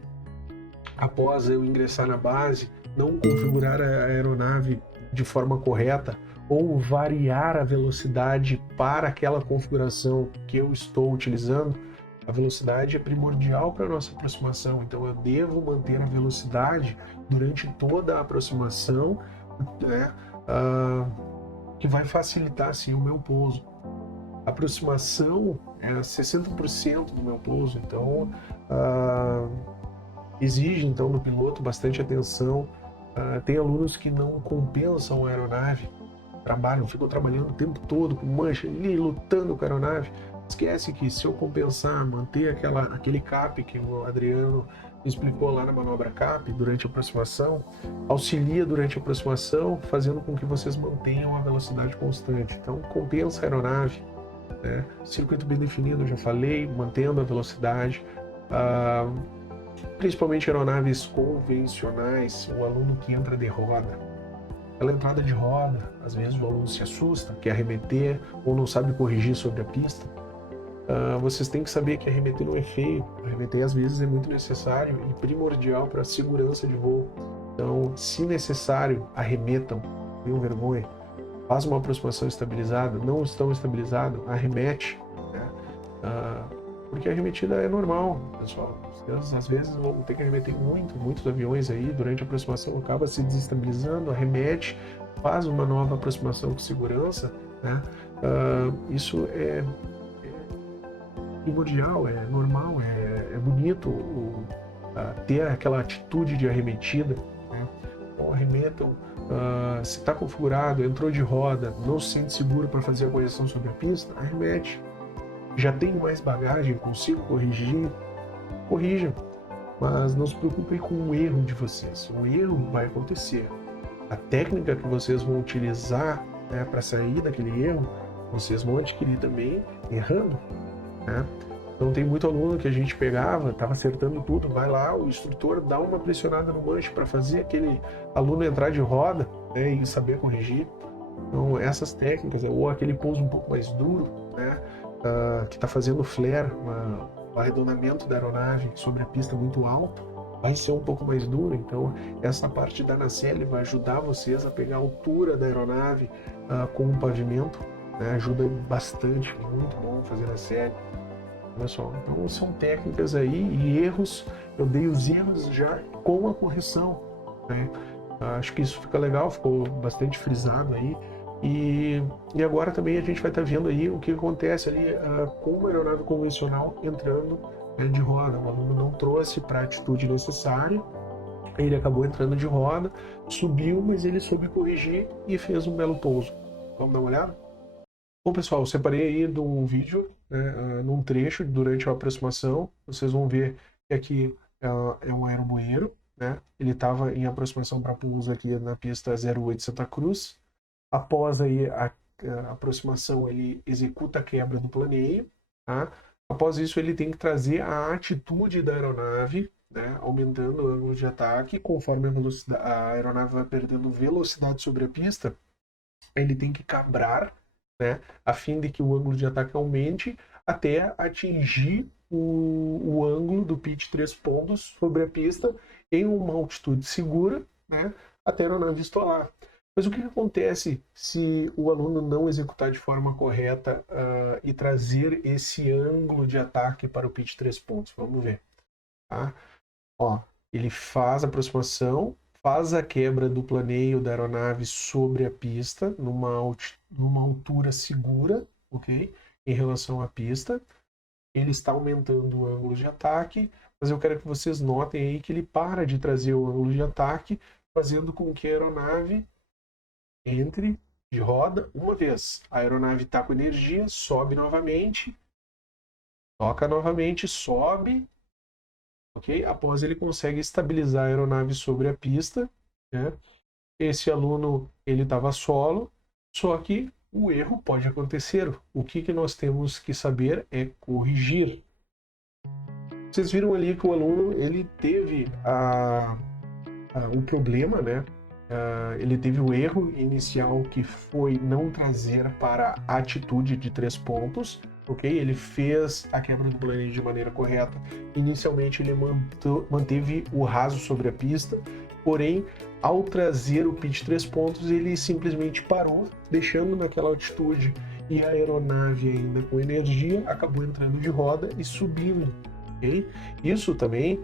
após eu ingressar na base, não configurar a aeronave de forma correta ou variar a velocidade para aquela configuração que eu estou utilizando. A velocidade é primordial para a nossa aproximação, então eu devo manter a velocidade durante toda a aproximação, né, que vai facilitar assim, o meu pouso. A aproximação é 60% do meu pouso, então exige então do piloto bastante atenção. Tem alunos que não compensam a aeronave, ficam trabalhando o tempo todo com mancha ali, lutando com a aeronave. Esquece que se eu compensar, manter aquele cap que o Adriano explicou lá na manobra cap durante a aproximação, auxilia durante a aproximação, fazendo com que vocês mantenham a velocidade constante. Então compensa a aeronave, né? Circuito bem definido, já falei, mantendo a velocidade. Principalmente aeronaves convencionais, o aluno que entra de roda. Pela entrada de roda, às vezes o aluno se assusta, quer arremeter ou não sabe corrigir sobre a pista. Vocês têm que saber que arremeter não é feio. Arremeter às vezes é muito necessário e primordial para a segurança de voo. Então, se necessário, arremetam, tenham vergonha. Faz uma aproximação estabilizada, não estão estabilizado, arremete, né? Porque a arremetida é normal, pessoal. Vocês, às vezes vão ter que arremeter muitos aviões aí durante a aproximação, acaba se desestabilizando, arremete, faz uma nova aproximação com segurança, né? Isso é primordial, é normal, é bonito ter aquela atitude de arremetida, né? Então arremetam, se está configurado, entrou de roda, não se sente seguro para fazer a correção sobre a pista, arremete. Já tenho mais bagagem, consigo corrigir, corrijam, mas não se preocupem com o erro de vocês. O erro vai acontecer. A técnica que vocês vão utilizar, né, para sair daquele erro, vocês vão adquirir também errando, né? Então tem muito aluno que a gente pegava, estava acertando tudo, vai lá, o instrutor dá uma pressionada no manche para fazer aquele aluno entrar de roda, né, e saber corrigir. Então essas técnicas, ou aquele pouso um pouco mais duro, né, que está fazendo flare, o arredondamento da aeronave sobre a pista muito alto, vai ser um pouco mais duro. Então essa parte da nacelle vai ajudar vocês a pegar a altura da aeronave com o pavimento, né? Ajuda bastante, muito bom fazer nacelle, pessoal. Então são técnicas aí e erros. Eu dei os erros já com a correção, né? Acho que isso fica legal, ficou bastante frisado aí. E agora também a gente vai estar vendo aí o que acontece ali com uma aeronave convencional entrando de roda. O aluno não trouxe para a atitude necessária, ele acabou entrando de roda, subiu, mas ele soube corrigir e fez um belo pouso. Vamos dar uma olhada? Bom, pessoal, eu separei aí de um vídeo, né, num trecho durante a aproximação. Vocês vão ver que aqui é um aeromoeiro, né? Ele estava em aproximação para pouso aqui na pista 08 Santa Cruz. Após aí a aproximação, ele executa a quebra do planeio, tá? Após isso, ele tem que trazer a atitude da aeronave, né, aumentando o ângulo de ataque. Conforme a aeronave vai perdendo velocidade sobre a pista, ele tem que cabrar, né, a fim de que o ângulo de ataque aumente até atingir o ângulo do pitch 3 pontos sobre a pista em uma altitude segura, né, até a aeronave estolar. Mas o que acontece se o aluno não executar de forma correta e trazer esse ângulo de ataque para o pitch 3 pontos? Vamos ver. Tá? Ó, ele faz a aproximação, faz a quebra do planeio da aeronave sobre a pista, numa altura segura, ok? Em relação à pista. Ele está aumentando o ângulo de ataque, mas eu quero que vocês notem aí que ele para de trazer o ângulo de ataque, fazendo com que a aeronave entre de roda uma vez. A aeronave está com energia, sobe novamente, toca novamente, sobe, ok? Após ele consegue estabilizar a aeronave sobre a pista, né? Esse aluno, ele estava solo, só que o erro pode acontecer. O que nós temos que saber é corrigir. Vocês viram ali que o aluno, ele teve um problema, né? Ele teve o erro inicial, que foi não trazer para a atitude de 3 pontos, ok? Ele fez a quebra do planeio de maneira correta. Inicialmente ele manteve o raso sobre a pista, porém, ao trazer o pitch 3 pontos, ele simplesmente parou, deixando naquela altitude, e a aeronave ainda com energia acabou entrando de roda e subindo, ok? Isso também,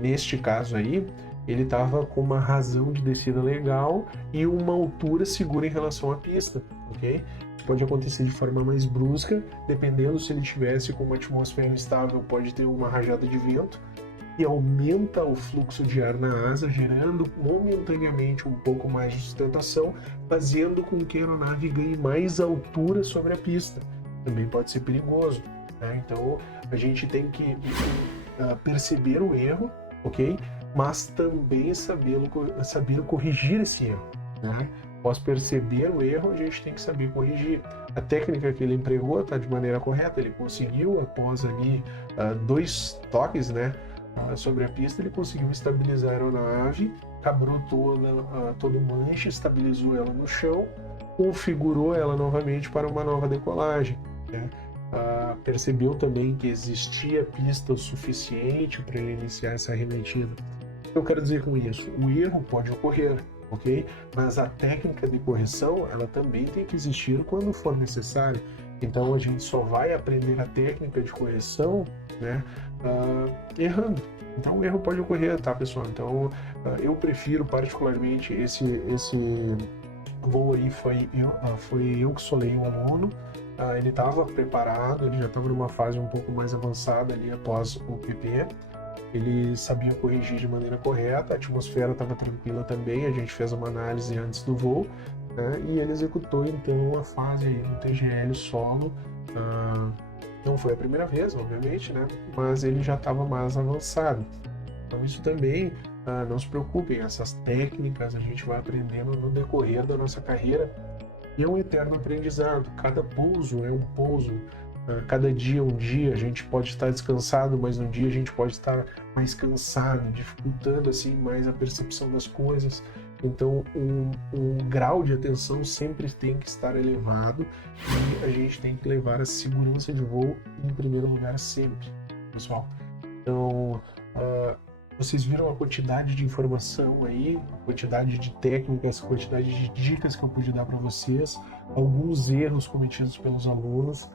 neste caso aí, ele estava com uma razão de descida legal e uma altura segura em relação à pista, ok? Isso pode acontecer de forma mais brusca, dependendo se ele estivesse com uma atmosfera instável, pode ter uma rajada de vento e aumenta o fluxo de ar na asa, gerando momentaneamente um pouco mais de sustentação, fazendo com que a aeronave ganhe mais altura sobre a pista. Também pode ser perigoso, né? Então a gente tem que perceber o erro, ok? Mas também saber corrigir esse erro, né? Após perceber o erro, a gente tem que saber corrigir. A técnica que ele empregou está de maneira correta, ele conseguiu, após ali 2 toques, né, sobre a pista, ele conseguiu estabilizar a aeronave, cabrou todo o manche, estabilizou ela no chão, configurou ela novamente para uma nova decolagem, né? Percebeu também que existia pista o suficiente para ele iniciar essa arremetida. Eu quero dizer com isso, o erro pode ocorrer, ok? Mas a técnica de correção, ela também tem que existir quando for necessário. Então a gente só vai aprender a técnica de correção, né, errando. Então o erro pode ocorrer, tá, pessoal? Então eu prefiro particularmente esse voo aí, foi eu que solei o aluno. Ele estava preparado, ele já estava numa fase um pouco mais avançada ali após o PP. Ele sabia corrigir de maneira correta, a atmosfera estava tranquila também, a gente fez uma análise antes do voo, né, e ele executou então a fase do TGL solo. Não foi a primeira vez, obviamente, né, mas ele já estava mais avançado. Então isso também, não se preocupem, essas técnicas a gente vai aprendendo no decorrer da nossa carreira e é um eterno aprendizado. Cada pouso é um pouso. Cada dia é um dia, a gente pode estar descansado, mas no dia a gente pode estar mais cansado, dificultando assim mais a percepção das coisas. Então o grau de atenção sempre tem que estar elevado e a gente tem que levar a segurança de voo em primeiro lugar sempre, pessoal. Então vocês viram a quantidade de informação aí, a quantidade de técnicas, a quantidade de dicas que eu pude dar para vocês, alguns erros cometidos pelos alunos.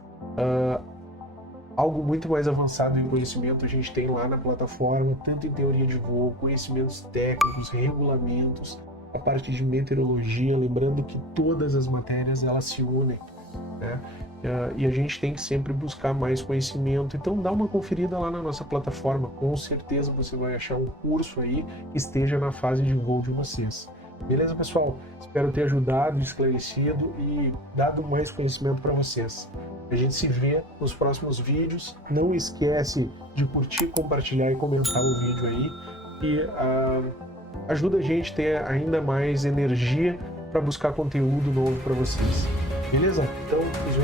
Algo muito mais avançado em conhecimento a gente tem lá na plataforma, tanto em teoria de voo, conhecimentos técnicos, regulamentos, a parte de meteorologia, lembrando que todas as matérias elas se unem, né? E a gente tem que sempre buscar mais conhecimento. Então dá uma conferida lá na nossa plataforma, com certeza você vai achar um curso aí que esteja na fase de voo de vocês. Beleza, pessoal? Espero ter ajudado, esclarecido e dado mais conhecimento para vocês. A gente se vê nos próximos vídeos. Não esquece de curtir, compartilhar e comentar o vídeo aí. E ajuda a gente a ter ainda mais energia para buscar conteúdo novo para vocês. Beleza? Então, os